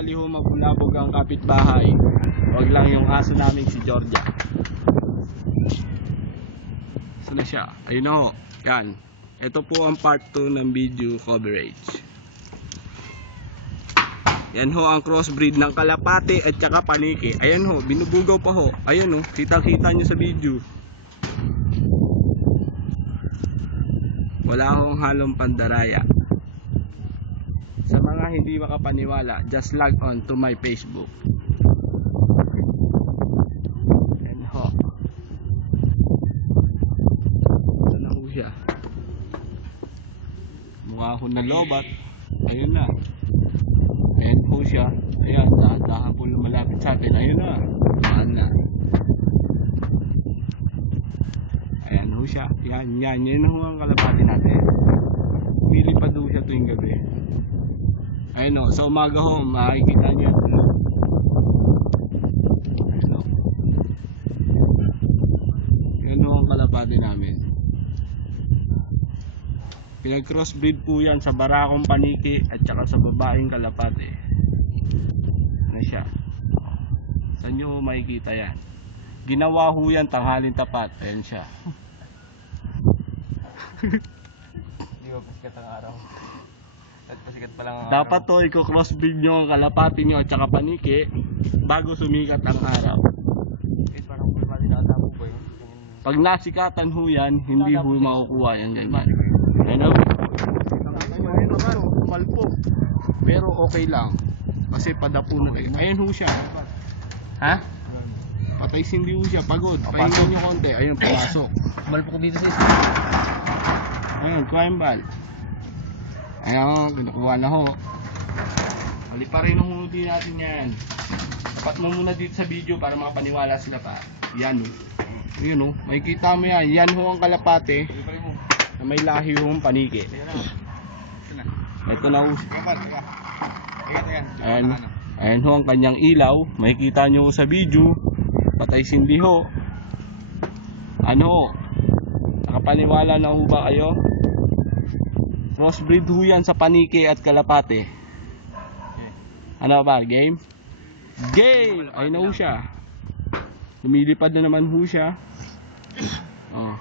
sakali ho mabulabog ang kapitbahay, wag lang yung aso namin si Georgia. Saan na siya? Ayun na ho. Yan. Ito po ang part 2 ng video coverage. Yan ho ang crossbreed ng kalapate at saka paniki. Ayan ho, binubugaw pa ho. Ayan ho, kita-kita nyo sa video. Wala akong halong pandaraya. Sa mga hindi makapaniwala, just log on to my Facebook. Yan ho. Ito na ho siya. Mukha ho na lobat. Ayun na. Ayan po siya. Ayan, dahan-dahan po lumalapit sa atin. Ayun na. Tumaan na. Ayan ho siya. Yan, yan. Yan ho ang kalapati natin. Pili pa doon siya tuwing gabi. Ayun o. Sa umaga ho, makikita niyo. Ayun o. Yan ho ang kalapati namin. Pinag-crossbreed po yan sa barakong paniki at saka sa babaeng kalapate. Ano siya? Saan nyo makikita yan? Ginawa ho yan tanghalin tapat. Ayan siya. Hindi ko pasikat ang araw. Pasikat pa lang ang araw. Dapat to i-crossbreed nyo ang kalapati nyo at saka paniki bago sumikat ang araw. Parang pwede na atabo ba yun? Pag nasikatan ho yan, hindi ho makukuha yan ganyan. Ano? Ayun naman, malpog. Pero okay lang. Kasi padapo na tayo. Ayun ho siya. Ha? Patay sindi ho siya. Pagod. Pahingan nyo konti. Ayun, pumasok. Malpo ko dito sa isa. Ayun, crime ball. Ayun, kinukuha na ho. Mali pa rin ang huli natin yan. Tapat mo muna dito sa video para makapaniwala sila pa. Yan o. Ayun o. Makikita mo yan. Yan ho ang kalapate. Na may lahi yung paniki. Ito na ho. Ayan ho ang kanyang ilaw. Makikita nyo sa video. Patay sindi ho. Ano ho? Nakapaniwala na ho ba kayo? Crossbreed ho yan sa paniki at kalapate. Ano ba? Game? Game! Ayun na ho siya. Lumilipad na naman ho siya. Oh.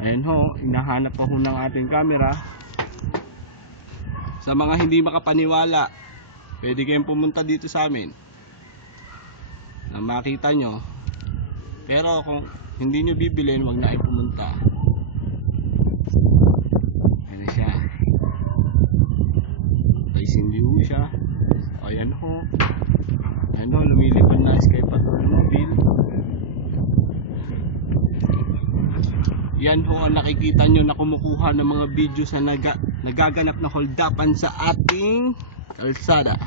Ayan ho, hinahanap pa ho ng ating camera. Sa mga hindi makapaniwala, pwede kayong pumunta dito sa amin na makita nyo. Pero kung hindi nyo bibilin, wag na kayo pumunta. Ayan siya. Ay hindi ho siya. Ayan ho. Ayan ho, lumilipad na Sky Patrol Mobile. Yan ho ang nakikita nyo na kumukuha ng mga video sa nagaganap na holdapan sa ating kalsada.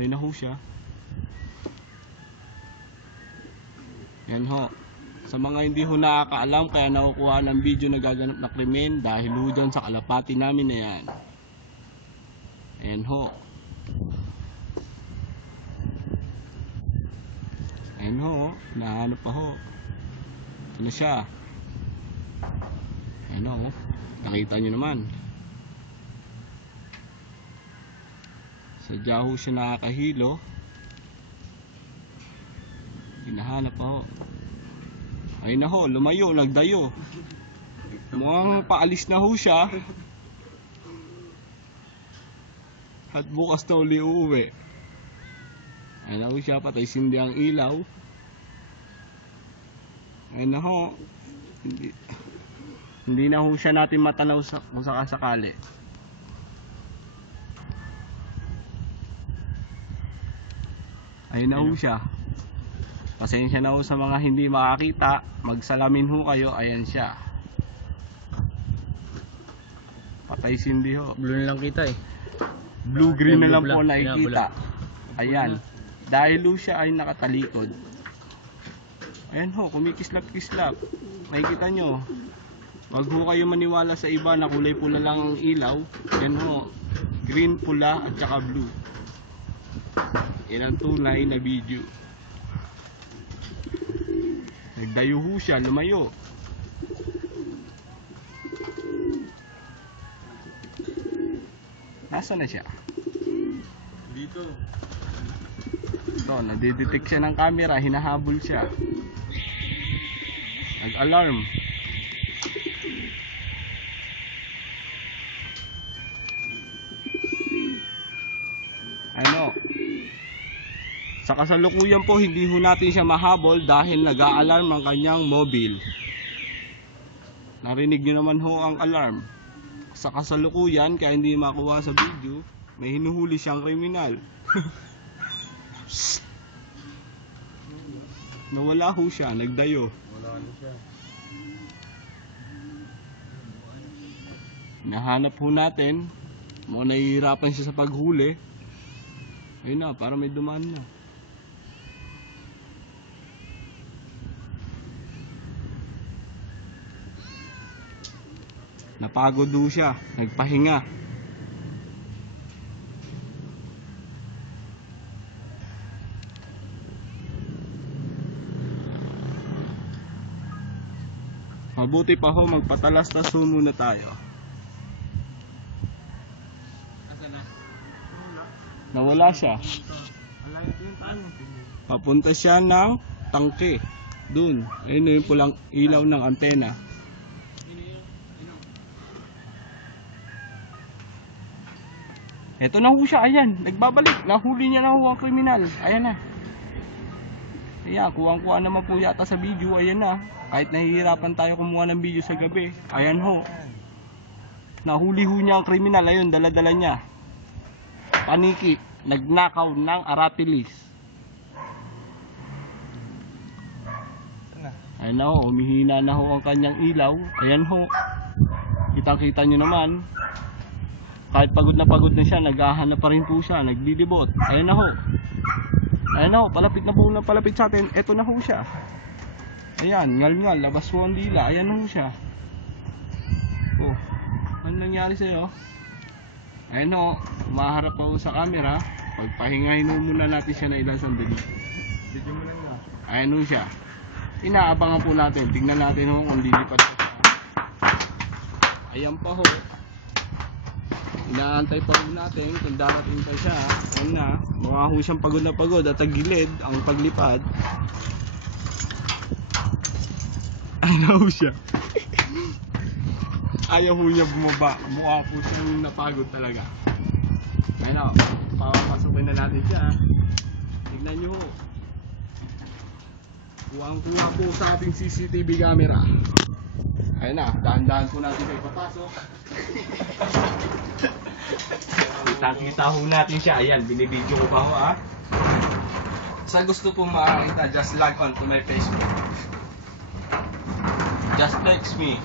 Ayun na ho siya. Yan ho. Sa mga hindi ho nakakaalam kaya nakukuha ng video na gaganap na krimen dahil ho dyan sa kalapati namin na yan. Ayan ho. Ayan ho, nahanap pa ho. Ano siya? Ayan ho, nakita nyo naman. Sadya ho siya nakakahilo. Hinahanap pa ho. Ayun na ho, lumayo, nagdayo. Mukhang paalis na ho siya. At bukas na uli uuwi. Ayun na ho siya, patay sindi ang ilaw. Ayun na ho. Hindi na ho siya natin matanaw kung sakasakali. Ayun na ho siya. Pasensya na ho sa mga hindi makakita. Magsalamin ho kayo. Ayan siya. Patay sindi ho. Blue na lang kita eh. Blue-green na lang po nakikita. Ayan. Dahil ho siya ay nakatalikod. Ayan ho, kumikislap-kislap. Makikita nyo. Wag ho kayo maniwala sa iba na kulay pula lang ang ilaw. Yan ho, green, pula at saka blue. Yan ang tunay na video. Nagdayo ho siya, lumayo. Asa na siya? Dito. Ito, nadidetect siya ng camera, hinahabol siya. Nag-alarm. Ano? Sa kasalukuyan po, hindi ho natin siya mahabol dahil nag-a-alarm ang kanyang mobile. Narinig nyo naman ho ang alarm. Sa kasalukuyan, kaya hindi makuha sa video, may hinuhuli siyang kriminal. Nawala ho siya, nagdayo. Wala na siya. Nahanap ho natin. Mukhang nahihirapan siya sa paghuli. Ayun na, para may dumaan na. Napagod ho siya, nagpahinga. Mabuti pa ho, magpatalastas ho muna tayo. Asa na? Nawala siya. Wala ito yung tanong. Papunta siya ng tangke. Dun. Ayun na yung pulang ilaw ng antena. Eto na ho siya, ayan. Nagbabalik. Nahuli niya na ho ang kriminal. Ayan na. Ayan, kuwang-kuha naman po yata sa video. Ayan na. Kahit nahihirapan tayo kumuha ng video sa gabi. Ayan ho. Nahuli ho niya ang kriminal. Ayun, dala-dala niya. Paniki. Nagnakaw ng aratilis. Saan na? Ayan na ho, umihina na ho ang kanyang ilaw. Ayan ho. Kitang-kita nyo naman. Kahit pagod na siya, naghahanap pa rin po siya, naglilibot. Ayan na ho. Ayan na ho, palapit na po na palapit sa atin. Eto na ho siya. Ayan, ngal-ngal, labas po ang dila. Ayan ho siya. Oh, ano nangyari sa'yo? Ayan ho, umaharap pa ho sa camera. Pagpahingahin ho muna natin siya na ilang sandali. Video mo lang na. Ayan ho siya. Inaabangan po natin. Tingnan natin ho kung lilipad pa siya. Ayan pa ho. Inaantay pa rin natin kung darating pa siya. Ayan na. Mukha ho siyang pagod na pagod at tagilid ang paglipad. Ayan na ho siya. Ayaw ho niya bumaba. Mukha po siyang napagod talaga. Ayan na. Papapasukin na natin siya. Tignan nyo ho. Kuha po sa ating CCTV camera. Ayan na, dahan-dahan po natin siya ipapasok. Kita-kita ho natin siya. Ayan, binibidyo ko pa ho ah. Sa gusto pong makakita, just log on to my Facebook. Just text me.